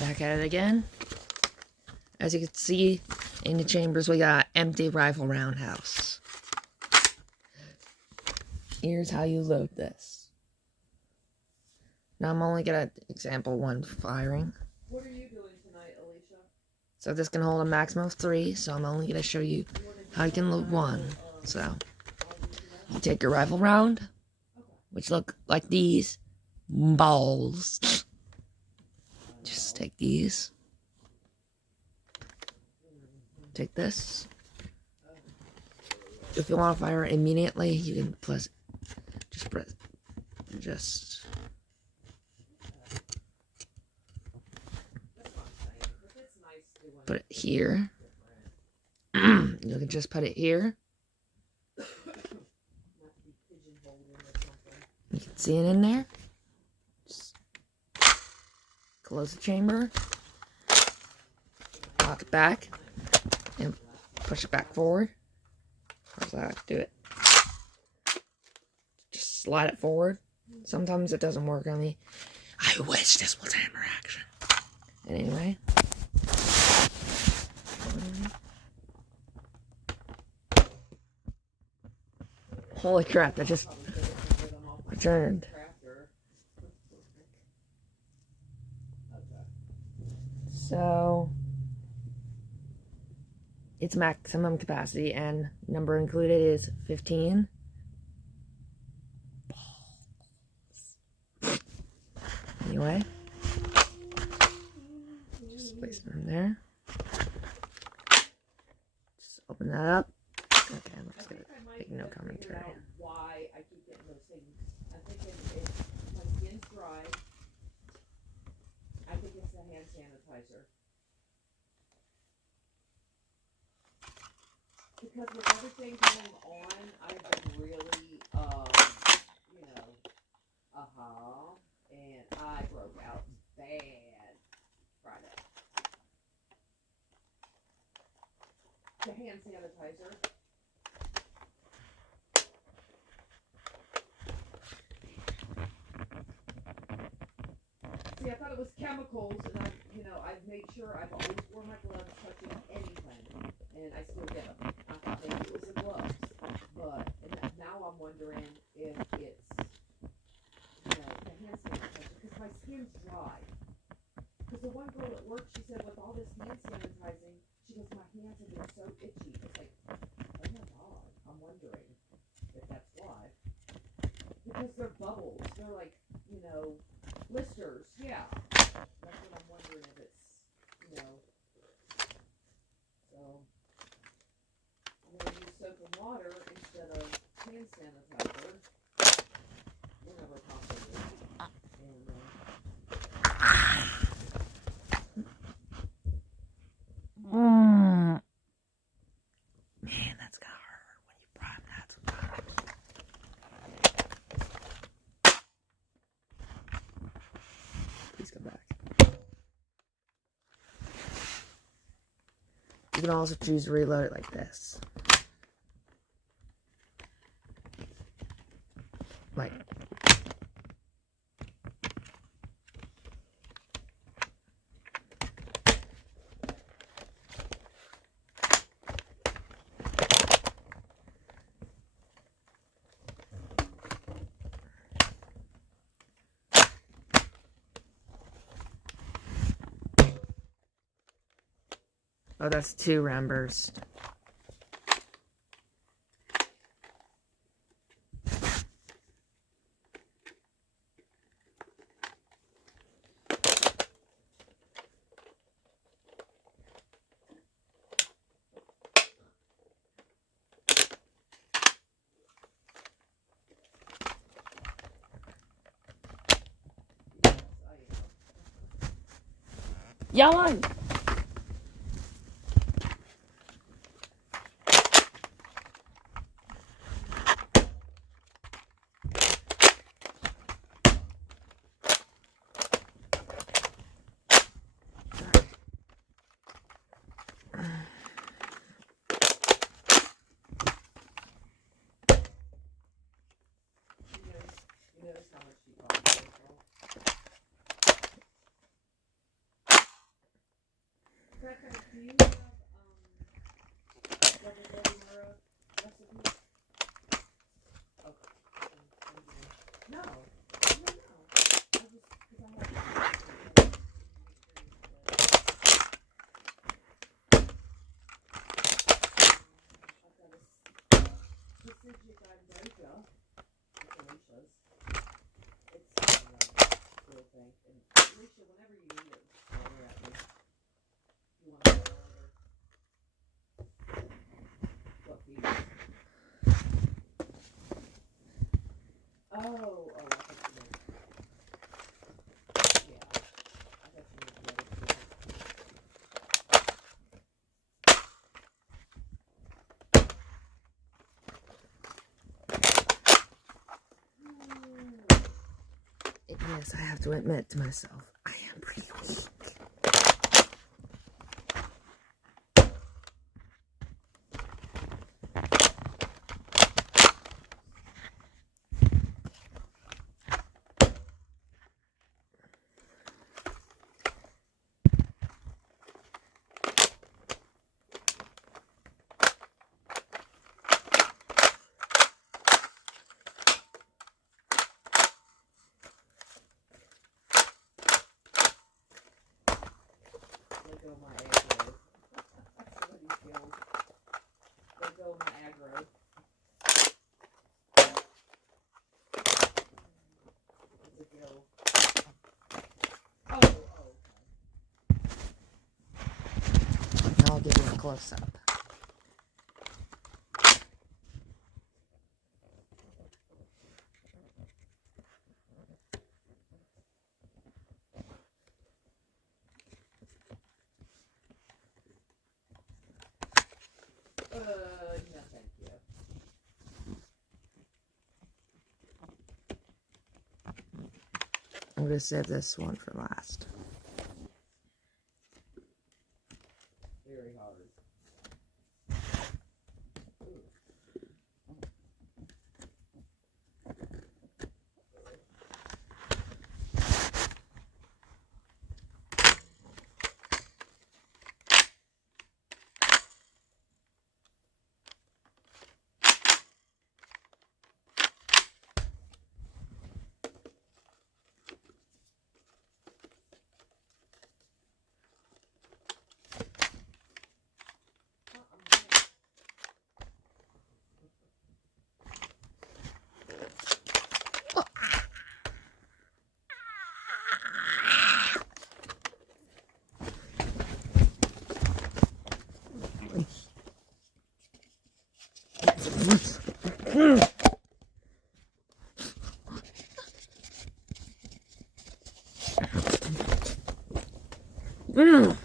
Back at it again. As you can see, in the chambers we got empty Rival Roundhouse. Here's how you load this. Now I'm only gonna example one firing. What are you doing tonight, Alicia? So this can hold a maximum of 3, so I'm only gonna show you how you can load 1. So you take your rifle round, which look like these balls. Just take these. Take this. If you want to fire it immediately, you can just put it here. You can just put it here. You can see it in there. Just close the chamber. Lock it back. And push it back forward. How's that? Do it. Just slide it forward. Sometimes it doesn't work on me. I wish this was hammer action. And anyway. Holy crap, that just returned. So its maximum capacity and number included is 15. Anyway, just place them in there. Just open that up. Okay, I'm just gonna make no commentary. Why I keep getting those things? I'm thinking if my skin's dry, I think it's the hand sanitizer. Because with everything going on, I've been really, and I broke out bad Friday. The hand sanitizer. See, I thought it was chemicals, and I've made sure I've always worn my gloves touching anything, and I still get them. I thought maybe it was the gloves, but now I'm wondering if it's, the hand sanitizer, because my skin's dry. Because the one girl at work, she said with all this hand sanitizing, she goes, my hands have been so itchy. It's like, oh my God, I'm wondering if that's why. Because they're bubbles, they're like, blisters, yeah. That's what I'm wondering if it's, So, I'm going to use soap and water instead of hand sanitizer. Whenever possible. Man, that's gonna hurt when you prime that sometimes. Please come back. You can also choose to reload it like this. Like. Oh, that's 2 round bursts. Yalan! Rebecca, do you have double marinara recipe? Okay. No. No, no. I just because I have. Precision Ganja, it's Alicia's. It's cool thing. And Alicia, whenever you need it, order at me. You want to order what piece? Oh, I thought you meant. Yeah, I thought you meant the other two. Yes, I have to admit to myself, I am pretty weak. Let go my aggro. Somebody killed. Let go my aggro. It's a kill. Oh, okay. Now I'll give you a close-up. No, thank you. I'm gonna save this one for last. Very hard. Mm.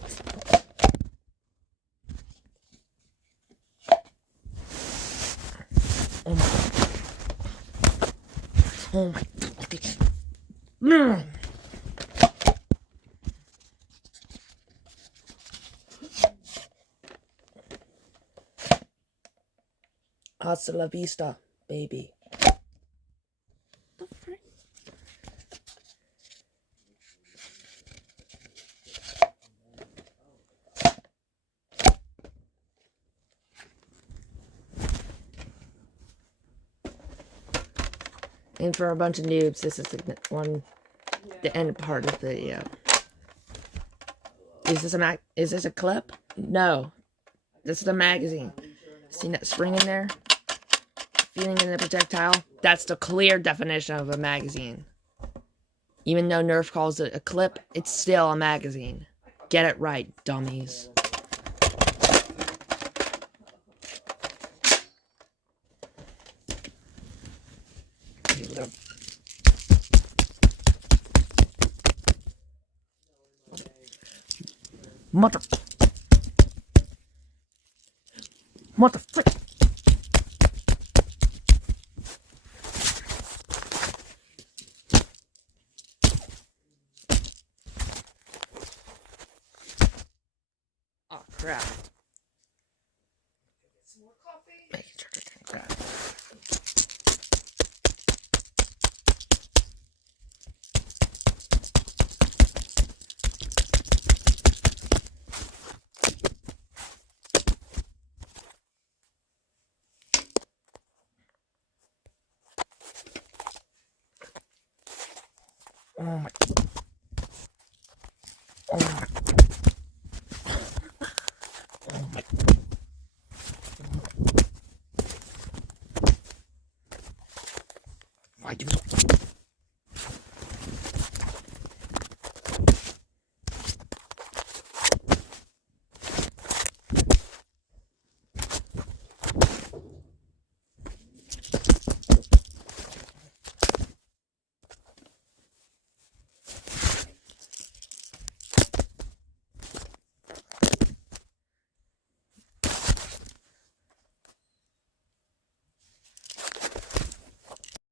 Oh my. Oh my. Mm. Hasta la vista, baby. And for a bunch of noobs, this is the end part of the video. Is this a clip? No. This is a magazine. See that spring in there? Feeling in the projectile? That's the clear definition of a magazine. Even though Nerf calls it a clip, it's still a magazine. Get it right, dummies. Mother frick. Oh crap. Get some more coffee. Making sure to drink that. Oh my.